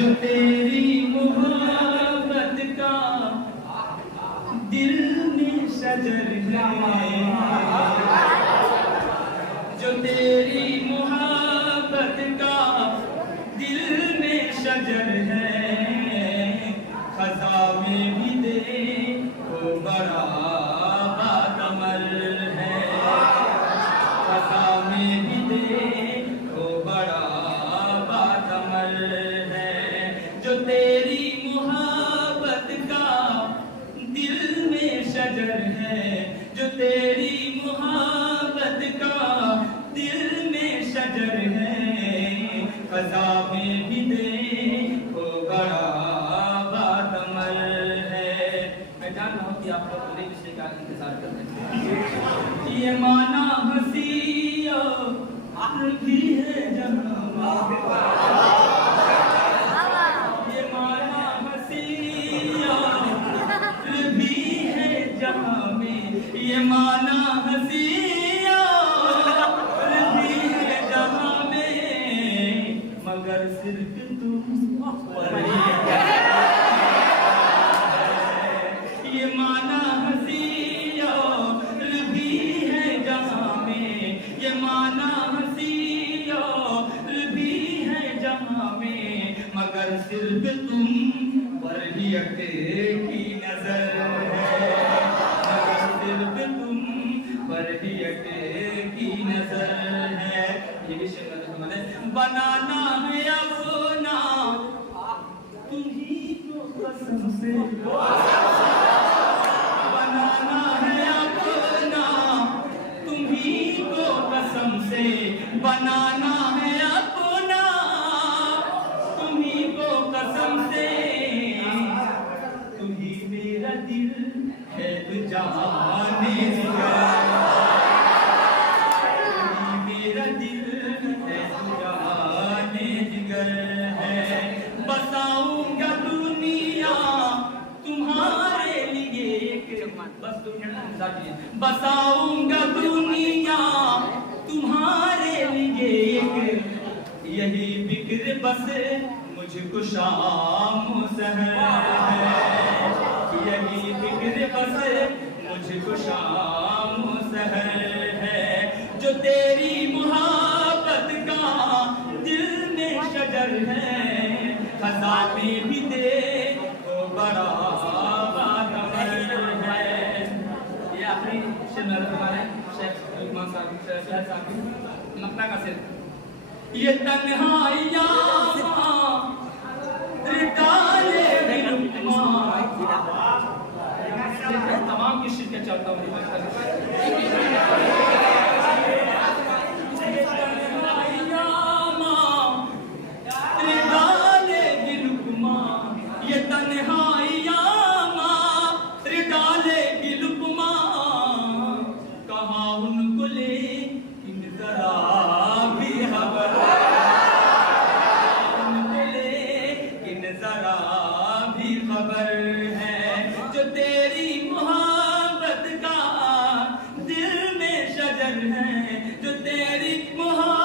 जो तेरी मोहब्बत का दिल में शजर है, जो तेरी मोहब्बत का दिल में शजर है, खज़ा में भी दे वो बड़ा बाकमल है, खज़ा में भी दे वो बड़ा बाकमल है, जो तेरी मोहब्बत का दिल में शजर है, जो तेरी मोहब्बत का दिल में शजर है, खज़ा में भी दे वो बड़ा बाकमल है। मैं जान रहा हूँ कि आप लोग अगले विषय का इंतजार कर रहे हैं। ये माना हंसी और भी है जहाँ, ये माना हंसी और भी है जहाँ में, ये माना हंसी और भी है जहाँ में, मगर सिर्फ तुम पर ये माना हंसी और भी है जहाँ में, ये माना हंसी और भी है जहाँ में, मगर सिर्फ तुम पर ही की नजर है, मगर सिर्फ तुम पर ही की नजर है। ये विषय बनाना है अपना तुम्ही को कसम से, बनाना है अपना तुम्ही को कसम से, बनाना है अपना तुम्ही को कसम से, तुम्ही मेरा दिल है जाने जिगर, तुम्ही मेरा दिल है जाने जिगर है, बसाऊंगा दुनिया तुम्हारे लिए, बस बसाऊंगा दुनिया तुम्हारे लिए, यही फिक्र बस मुझको शाम सहर है, यही फिक्र बस मुझको शाम सहर है, जो तेरी मोहब्बत का दिल में शजर है, खज़ा में भी दे वो बड़ा बाकमल है। ये आखिरी शेर मेरा तुम्हारे शेख लुकमान साहब मक्ता का शेर। ये तन्हाइयाँ तमाम की शिरकत चाहता हूँ। जो तेरी मोहब्बत